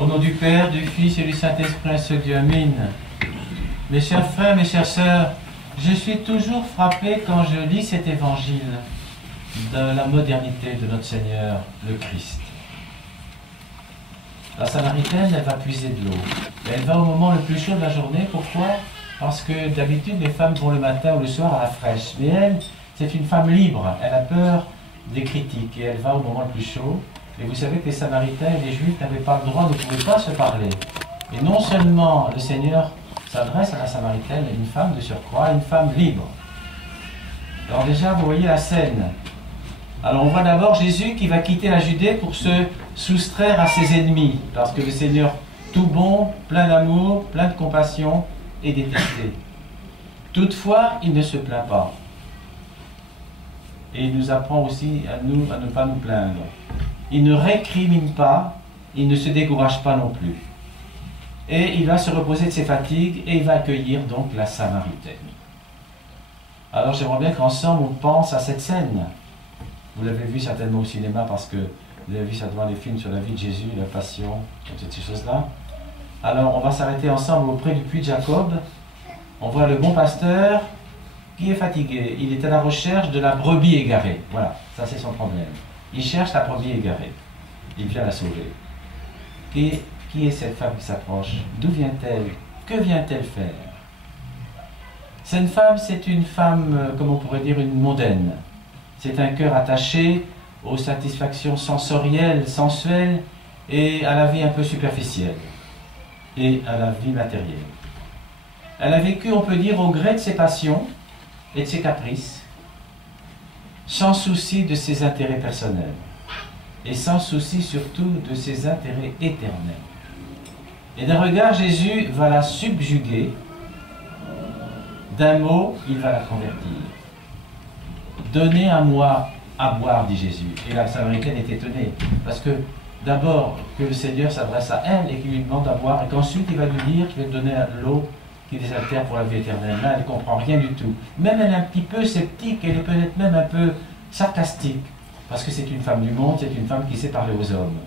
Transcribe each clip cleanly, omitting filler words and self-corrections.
Au nom du Père, du Fils et du Saint-Esprit, ce Dieu, Amen. Mes chers frères, mes chères sœurs, je suis toujours frappé quand je lis cet évangile de la modernité de notre Seigneur, le Christ. La Samaritaine, elle va puiser de l'eau. Elle va au moment le plus chaud de la journée. Pourquoi? Parce que d'habitude, les femmes vont le matin ou le soir à la fraîche. Mais elle, c'est une femme libre. Elle a peur des critiques et elle va au moment le plus chaud. Et vous savez que les Samaritains et les Juifs n'avaient pas le droit, ne pouvaient pas se parler. Et non seulement le Seigneur s'adresse à la Samaritaine, une femme de surcroît, une femme libre. Alors déjà, vous voyez la scène. Alors on voit d'abord Jésus qui va quitter la Judée pour se soustraire à ses ennemis, parce que le Seigneur, tout bon, plein d'amour, plein de compassion, est détesté. Toutefois, il ne se plaint pas. Et il nous apprend aussi à nous à ne pas nous plaindre. Il ne récrimine pas, il ne se décourage pas non plus. Et il va se reposer de ses fatigues et il va accueillir donc la Samaritaine. Alors j'aimerais bien qu'ensemble on pense à cette scène. Vous l'avez vu certainement au cinéma parce que vous avez vu certainement les films sur la vie de Jésus, la Passion, toutes ces choses-là. Alors on va s'arrêter ensemble auprès du puits de Jacob. On voit le bon pasteur qui est fatigué. Il est à la recherche de la brebis égarée. Voilà, ça c'est son problème. Il cherche la brebis égarée. Il vient la sauver. Et qui est cette femme qui s'approche? D'où vient-elle? Que vient-elle faire? Cette femme, c'est une femme, comme on pourrait dire, une mondaine. C'est un cœur attaché aux satisfactions sensorielles, sensuelles, et à la vie un peu superficielle, et à la vie matérielle. Elle a vécu, on peut dire, au gré de ses passions et de ses caprices, sans souci de ses intérêts personnels, et sans souci surtout de ses intérêts éternels. Et d'un regard, Jésus va la subjuguer, d'un mot, il va la convertir. Donnez à moi à boire, dit Jésus. Et la Samaritaine est étonnée, parce que d'abord que le Seigneur s'adresse à elle et qu'il lui demande à boire, et qu'ensuite il va lui dire qu'il va te donner l'eau qui désaltère pour la vie éternelle. Là, elle ne comprend rien du tout. Même elle est un petit peu sceptique, elle est peut-être même un peu sarcastique, parce que c'est une femme du monde, c'est une femme qui sait parler aux hommes.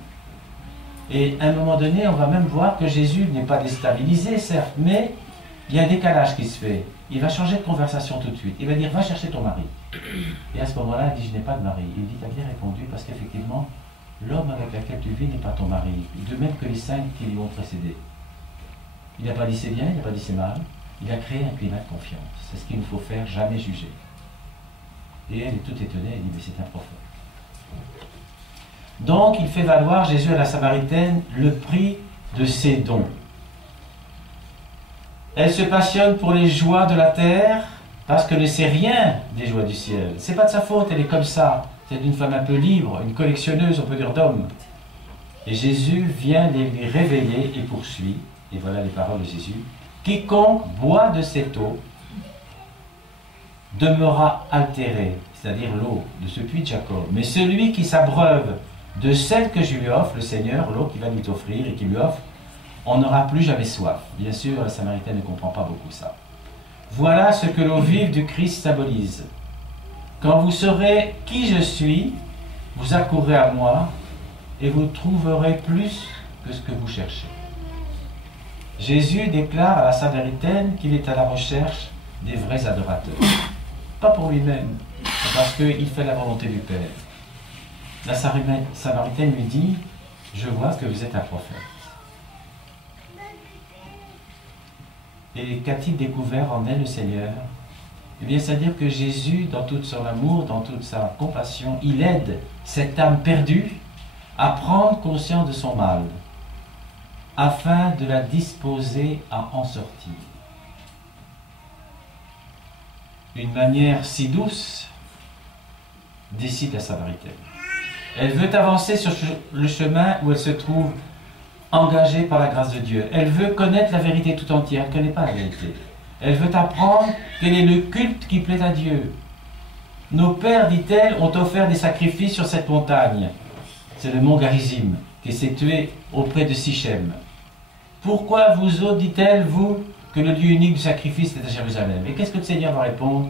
Et à un moment donné, on va même voir que Jésus n'est pas déstabilisé, certes, mais il y a un décalage qui se fait. Il va changer de conversation tout de suite. Il va dire, va chercher ton mari. Et à ce moment-là, il dit, je n'ai pas de mari. Il dit, tu as bien répondu, parce qu'effectivement, l'homme avec lequel tu vis n'est pas ton mari. De même que les 5 qui lui ont précédé. Il n'a pas dit c'est bien, il n'a pas dit c'est mal. Il a créé un climat de confiance. C'est ce qu'il nous faut faire, jamais juger. Et elle est toute étonnée, elle dit, mais c'est un prophète. Donc, il fait valoir, Jésus à la Samaritaine, le prix de ses dons. Elle se passionne pour les joies de la terre, parce qu'elle ne sait rien des joies du ciel. C'est pas de sa faute, elle est comme ça. C'est une femme un peu libre, une collectionneuse, on peut dire, d'hommes. Et Jésus vient les lui révéler et poursuit. Et voilà les paroles de Jésus. Quiconque boit de cette eau demeurera altéré, c'est-à-dire l'eau de ce puits de Jacob. Mais celui qui s'abreuve de celle que je lui offre, le Seigneur, l'eau qu'il va lui offrir et qu'il lui offre, on n'aura plus jamais soif. Bien sûr, la Samaritaine ne comprend pas beaucoup ça. Voilà ce que l'eau vive du Christ symbolise. Quand vous saurez qui je suis, vous accourrez à moi et vous trouverez plus que ce que vous cherchez. Jésus déclare à la Samaritaine qu'il est à la recherche des vrais adorateurs. Pas pour lui-même, parce qu'il fait la volonté du Père. La Samaritaine lui dit, je vois que vous êtes un prophète. Et qu'a-t-il découvert en elle, le Seigneur? Eh bien, c'est-à-dire que Jésus, dans tout son amour, dans toute sa compassion, il aide cette âme perdue à prendre conscience de son mal, afin de la disposer à en sortir. Une manière si douce décide la Samaritaine. Elle veut avancer sur le chemin où elle se trouve engagée par la grâce de Dieu. Elle veut connaître la vérité tout entière. Elle ne connaît pas la vérité. Elle veut apprendre quel est le culte qui plaît à Dieu. Nos pères, dit-elle, ont offert des sacrifices sur cette montagne. C'est le mont Garizim, qui est situé auprès de Sichem. Pourquoi vous autres, dit-elle, vous, que le lieu unique du sacrifice est à Jérusalem? Et qu'est-ce que le Seigneur va répondre?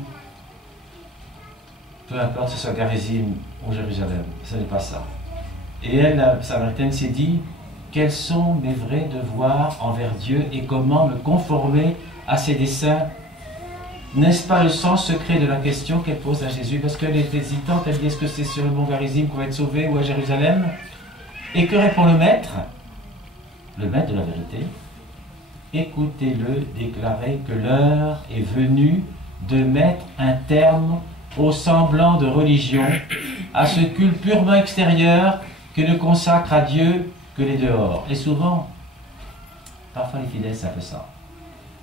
Peu importe que ce soit Garizim ou Jérusalem, ce n'est pas ça. Et elle, la Samaritaine, s'est dit, quels sont mes vrais devoirs envers Dieu et comment me conformer à ses desseins? N'est-ce pas le sens secret de la question qu'elle pose à Jésus? Parce qu'elle est hésitante, elle dit, est-ce que c'est sur le mont Garizim qu'on va être sauvé ou à Jérusalem? Et que répond le maître de la vérité? Écoutez-le déclarer que l'heure est venue de mettre un terme au semblant de religion, à ce culte purement extérieur que ne consacre à Dieu que les dehors. Et souvent, parfois les fidèles, c'est un peu ça.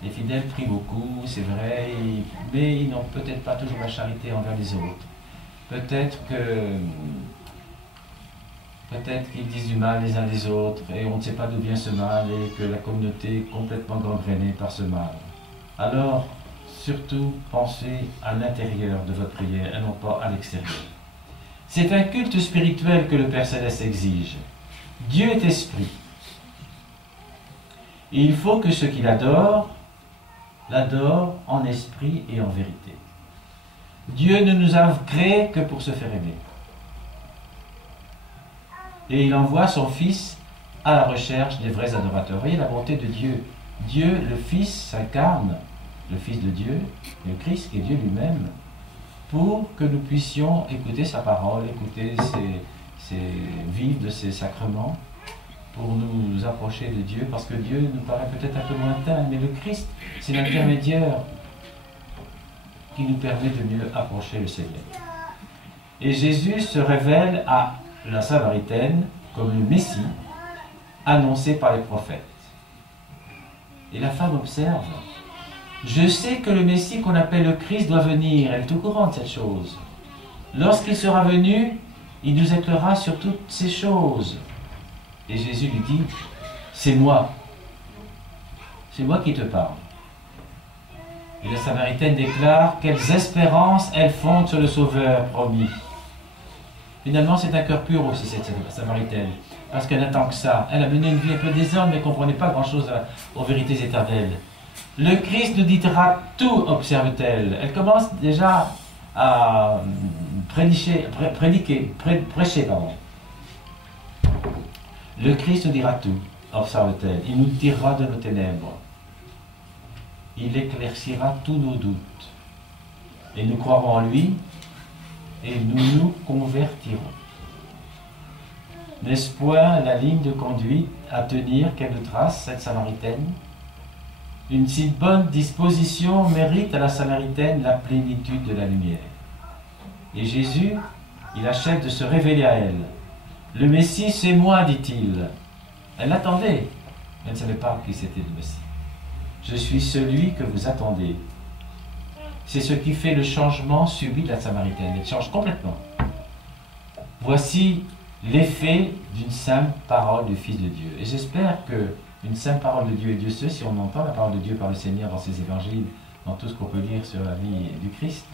Les fidèles prient beaucoup, c'est vrai, mais ils n'ont peut-être pas toujours la charité envers les autres. Peut-être qu'ils disent du mal les uns des autres, et on ne sait pas d'où vient ce mal, et que la communauté est complètement gangrénée par ce mal. Alors, surtout, pensez à l'intérieur de votre prière, et non pas à l'extérieur. C'est un culte spirituel que le Père Céleste exige. Dieu est esprit. Et il faut que ceux qui l'adorent en esprit et en vérité. Dieu ne nous a créés que pour se faire aimer. Et il envoie son Fils à la recherche des vrais adorateurs. Vous voyez la bonté de Dieu. Dieu, le Fils, s'incarne, le Fils de Dieu, le Christ, qui est Dieu lui-même, pour que nous puissions écouter sa parole, écouter vivre de ses sacrements, pour nous approcher de Dieu, parce que Dieu nous paraît peut-être un peu lointain, mais le Christ, c'est l'intermédiaire qui nous permet de mieux approcher le Seigneur. Et Jésus se révèle à la Samaritaine comme le Messie, annoncé par les prophètes. Et la femme observe, je sais que le Messie qu'on appelle le Christ doit venir, elle est au courant de cette chose. Lorsqu'il sera venu, il nous éclairera sur toutes ces choses. Et Jésus lui dit, c'est moi qui te parle. Et la Samaritaine déclare quelles espérances elle fonde sur le Sauveur promis. Finalement, c'est un cœur pur aussi, cette Samaritaine, parce qu'elle n'attend que ça. Elle a mené une vie un peu désordre, mais ne comprenait pas grand-chose aux vérités éternelles. Le Christ nous dira tout, observe-t-elle. Elle commence déjà à prêcher. Le Christ nous dira tout, observe-t-elle. Il nous tirera de nos ténèbres. Il éclaircira tous nos doutes. Et nous croirons en lui et nous nous convertirons. N'est-ce point la ligne de conduite à tenir qu'elle nous trace, cette Samaritaine? Une si bonne disposition mérite à la Samaritaine la plénitude de la lumière. Et Jésus, il achève de se révéler à elle. Le Messie, c'est moi, dit-il. Elle l'attendait. Elle ne savait pas qui c'était le Messie. Je suis celui que vous attendez. C'est ce qui fait le changement subit de la Samaritaine. Elle change complètement. Voici l'effet d'une simple parole du Fils de Dieu. Et j'espère qu'une simple parole de Dieu, et Dieu sait si on entend la parole de Dieu par le Seigneur dans ses évangiles, dans tout ce qu'on peut lire sur la vie du Christ.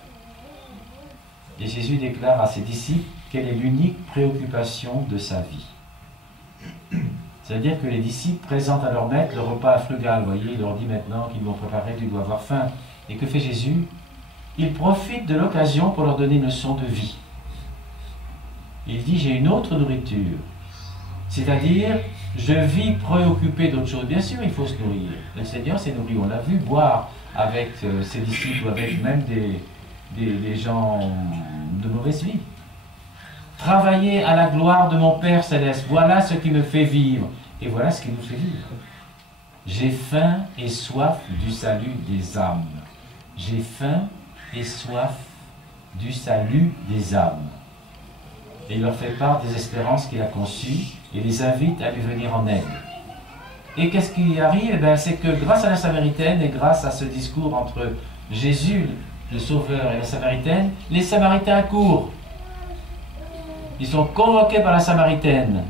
Et Jésus déclare à ses disciples quelle est l'unique préoccupation de sa vie. C'est-à-dire que les disciples présentent à leur maître le repas frugal. Vous voyez, il leur dit maintenant qu'ils vont préparer, qu'ils doivent avoir faim. Et que fait Jésus? Il profite de l'occasion pour leur donner une leçon de vie. Il dit, j'ai une autre nourriture. C'est-à-dire, je vis préoccupé d'autres choses. Bien sûr, il faut se nourrir. Le Seigneur s'est nourri. On l'a vu boire avec ses disciples, avec même des gens de mauvaise vie. Travailler à la gloire de mon Père Céleste, voilà ce qui me fait vivre. Et voilà ce qui nous fait vivre. J'ai faim et soif du salut des âmes. J'ai faim et soif du salut des âmes. Et il leur fait part des espérances qu'il a conçues et les invite à lui venir en aide. Et qu'est-ce qui arrive? C'est que grâce à la Samaritaine et grâce à ce discours entre Jésus, le Sauveur, et la Samaritaine, les Samaritains accourent. Ils sont convoqués par la Samaritaine.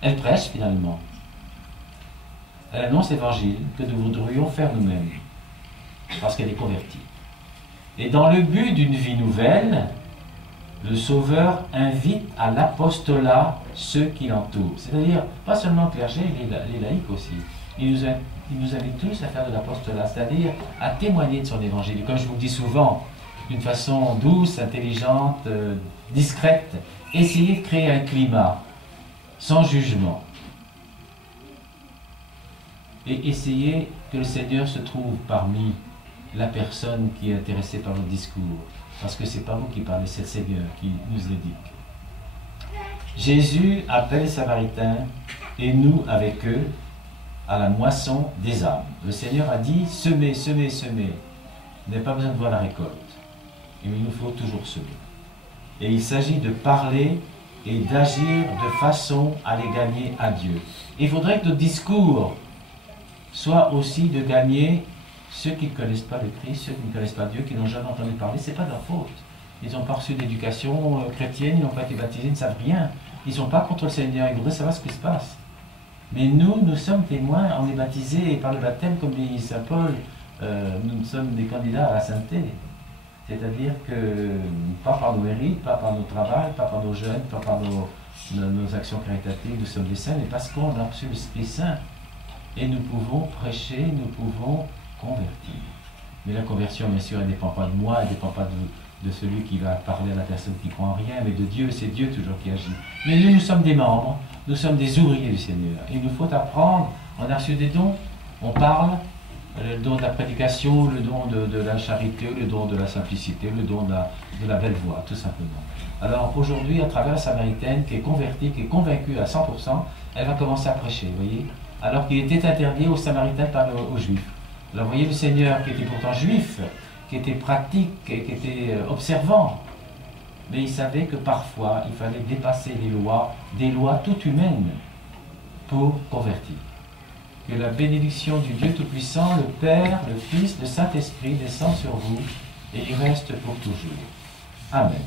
Elle prêche finalement. Elle annonce l'évangile que nous voudrions faire nous-mêmes, parce qu'elle est convertie. Et dans le but d'une vie nouvelle, le Sauveur invite à l'apostolat ceux qui l'entourent. C'est-à-dire, pas seulement le clergé, les laïcs aussi. Il nous invite tous à faire de l'apostolat, c'est-à-dire à témoigner de son évangile. Et comme je vous le dis souvent, d'une façon douce, intelligente, discrète, essayez de créer un climat sans jugement. et essayez que le Seigneur se trouve parmi la personne qui est intéressée par le discours. Parce que ce n'est pas vous qui parlez, c'est le Seigneur qui nous éduque. Jésus appelle les Samaritains et nous avec eux à la moisson des âmes. Le Seigneur a dit semez, semez, semez. Vous n'avez pas besoin de voir la récolte. Et il nous faut toujours semer. Et il s'agit de parler et d'agir de façon à les gagner à Dieu. Il faudrait que notre discours soit aussi de gagner ceux qui ne connaissent pas le Christ, ceux qui ne connaissent pas Dieu, qui n'ont jamais entendu parler. Ce n'est pas de leur faute. Ils n'ont pas reçu d'éducation chrétienne, ils n'ont pas été baptisés, ils ne savent rien. Ils ne sont pas contre le Seigneur, ils voudraient savoir ce qui se passe. Mais nous sommes témoins, on est baptisés par le baptême, comme dit Saint Paul, nous sommes des candidats à la sainteté. C'est-à-dire que, pas par nos mérites, pas par nos travail, pas par nos jeûnes, pas par nos actions caritatives, nous sommes des saints, mais parce qu'on a reçu l'Esprit Saint. Et nous pouvons prêcher, nous pouvons convertir. Mais la conversion, bien sûr, elle ne dépend pas de moi, elle ne dépend pas de celui qui va parler à la personne qui ne croit en rien, mais de Dieu, c'est Dieu toujours qui agit. Mais nous sommes des membres, nous sommes des ouvriers du Seigneur. Il nous faut apprendre, on a reçu des dons, on parle, le don de la prédication, le don de la charité, le don de la simplicité, le don de la belle voix, tout simplement. Alors aujourd'hui, à travers la Samaritaine, qui est convertie, qui est convaincue à 100%, elle va commencer à prêcher, vous voyez, alors qu'il était interdit aux Samaritains de parler aux Juifs. Alors vous voyez le Seigneur qui était pourtant juif, qui était pratique, qui était observant, mais il savait que parfois il fallait dépasser les lois, des lois toutes humaines, pour convertir. Que la bénédiction du Dieu Tout-Puissant, le Père, le Fils, le Saint-Esprit descend sur vous et il reste pour toujours. Amen.